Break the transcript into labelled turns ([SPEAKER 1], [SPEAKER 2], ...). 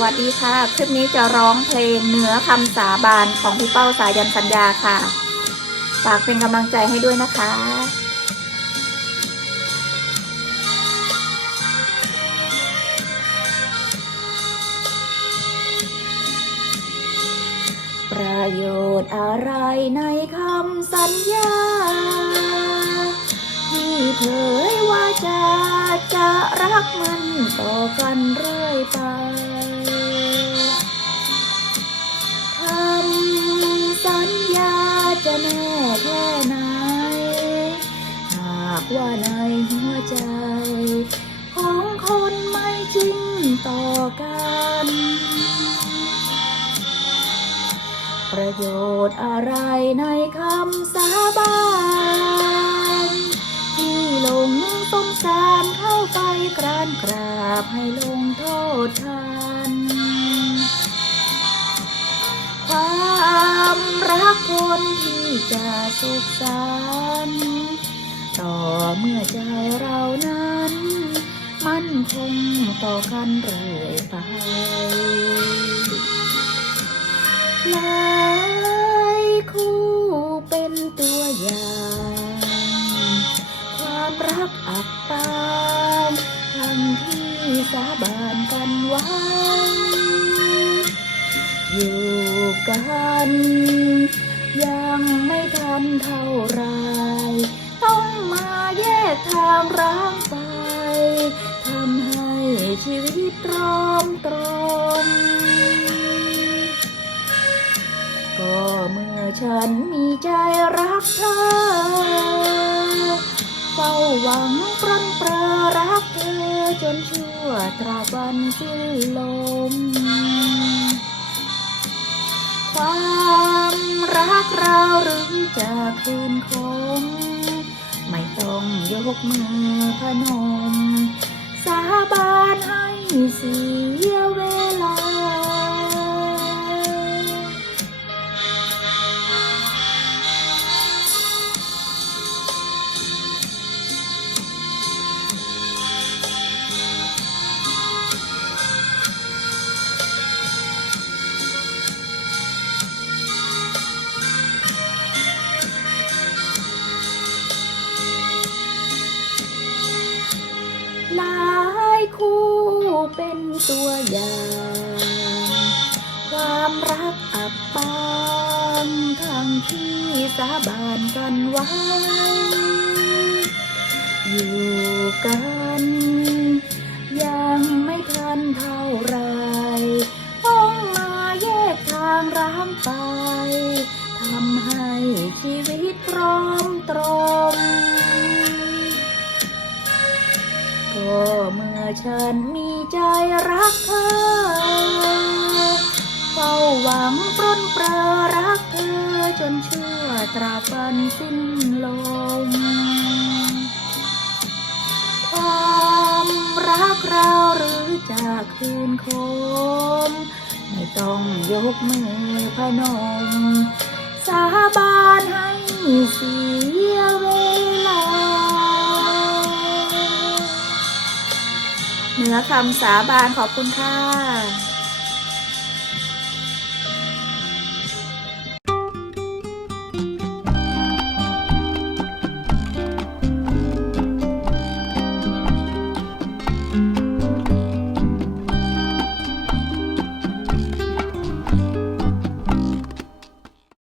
[SPEAKER 1] วัสดีค่ะ คลิปนี้จะร้องเพลงเนื้อคำสาบานของพี่เป้าสายันสัญญาค่ะ ฝากเป็นกำลังใจให้ด้วยนะคะประโยชน์อะไรในคำสัญญา ที่เผยว่าจะจะรักมันต่อกันเรื่อยไป หัวใจ ของคนไม่จริงต่อกัน ประโยชน์อะไรในคำสาบานที่หลงต้องสารเข้าไปกรานกราบให้ลงโทษทันความรักคนที่จะสุขสันต์ ต่อเมื่อใจเรานั้น มันคงต่อกันเรื่อยไปหลายคู่เป็นตัวอย่าง ความรักอับปางทั้งที่สาบานกันไว้อยู่กัน ยังไม่ทันเท่าไร มาแยกทางร้างไปทำให้ชีวิตร้อมตรมก็เมื่อฉันมีใจรักเธอ เฝ้าหวังปรนเปรอรักเธอจนชั่วตราบวันสิ้นลม ความรักเราหรือจะคืนคงไม่ ต้องยกมือพนม สาบานให้เสียว เป็นตัวอย่าง ความรักอับปางทั้งที่สาบานกันไว้ อยู่กัน ยังไม่ทันเท่าไรต้องมาแยกทางร้างไปทำให้ชีวิตร้อมตรม ก็เมื่อฉันมีใจรักเธอเฝ้าหวังปรนเปรอรักเธอจนเชั่วตราบันสิ้นลม ความรักเราหรือจะคืนคม ไม่ต้องยกมือพนม สาบานให้เสียเว เนื้อคำสาบานขอบคุณค่ะ